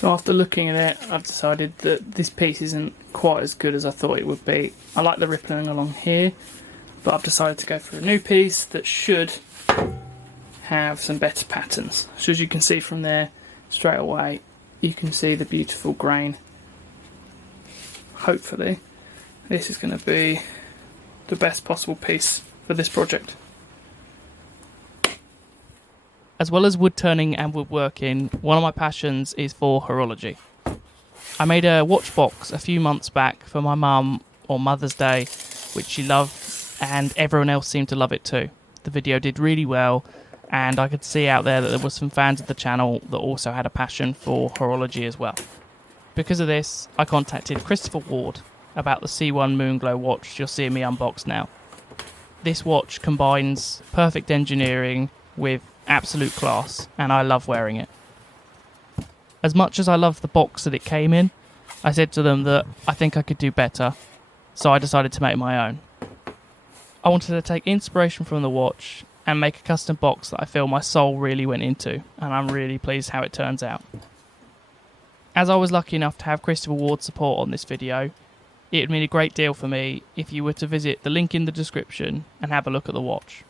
So after looking at it, I've decided that this piece isn't quite as good as I thought it would be. I like the rippling along here, but I've decided to go for a new piece that should have some better patterns. So as you can see from there, straight away, you can see the beautiful grain. Hopefully, this is going to be the best possible piece for this project. As well as wood turning and woodworking, one of my passions is for horology. I made a watch box a few months back for my mum on Mother's Day, which she loved, and everyone else seemed to love it too. The video did really well, and I could see out there that there were some fans of the channel that also had a passion for horology as well. Because of this, I contacted Christopher Ward about the C1 Moonglow watch you're seeing me unbox now. This watch combines perfect engineering with absolute class, and I love wearing it. As much as I love the box that it came in, I said to them that I think I could do better, so I decided to make my own. I wanted to take inspiration from the watch and make a custom box that I feel my soul really went into, and I'm really pleased how it turns out. As I was lucky enough to have Christopher Ward's support on this video, it would mean a great deal for me if you were to visit the link in the description and have a look at the watch.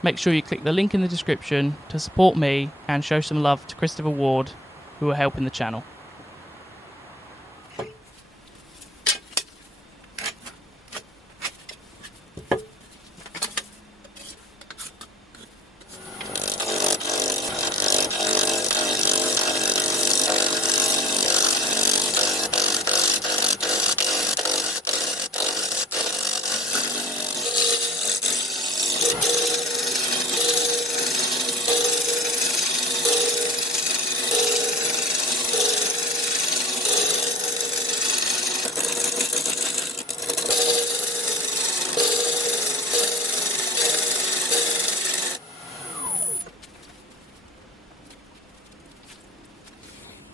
Make sure you click the link in the description to support me and show some love to Christopher Ward, who are helping the channel.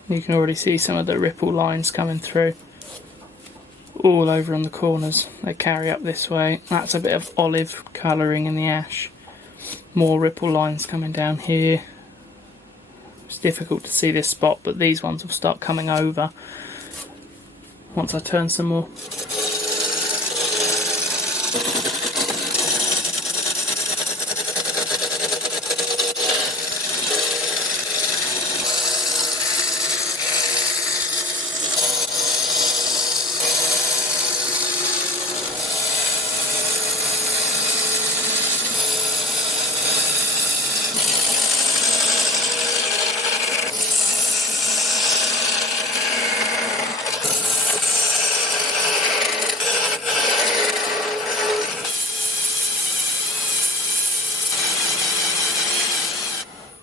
You can already see some of the ripple lines coming through all over on the corners. They carry up this way. That's a bit of olive colouring in the ash. More ripple lines coming down here. It's difficult to see this spot, but these ones will start coming over once I turn some more.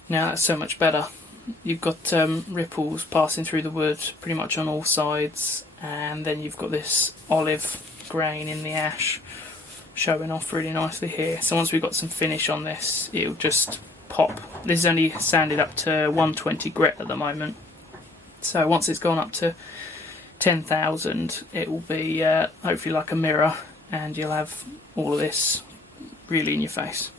Now that's so much better. You've got ripples passing through the wood pretty much on all sides, and then you've got this olive grain in the ash showing off really nicely here. So once we've got some finish on this, it'll just pop. This is only sanded up to 120 grit at the moment, so once it's gone up to 10,000 it will be hopefully like a mirror, and you'll have all of this really in your face.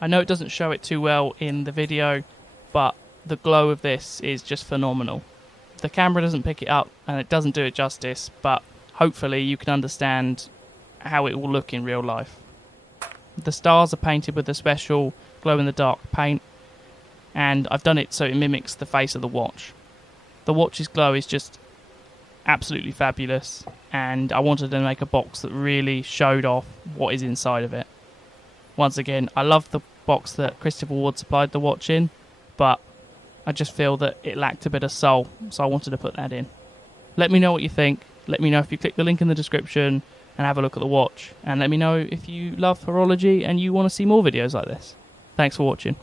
I know it doesn't show it too well in the video, but the glow of this is just phenomenal. The camera doesn't pick it up and it doesn't do it justice, but hopefully you can understand how it will look in real life. The stars are painted with a special glow-in-the-dark paint, and I've done it so it mimics the face of the watch. The watch's glow is just absolutely fabulous, and I wanted to make a box that really showed off what is inside of it. Once again, I love the box that Christopher Ward supplied the watch in, but I just feel that it lacked a bit of soul, so I wanted to put that in. Let me know what you think. Let me know if you click the link in the description and have a look at the watch, and let me know if you love horology and you want to see more videos like this. Thanks for watching.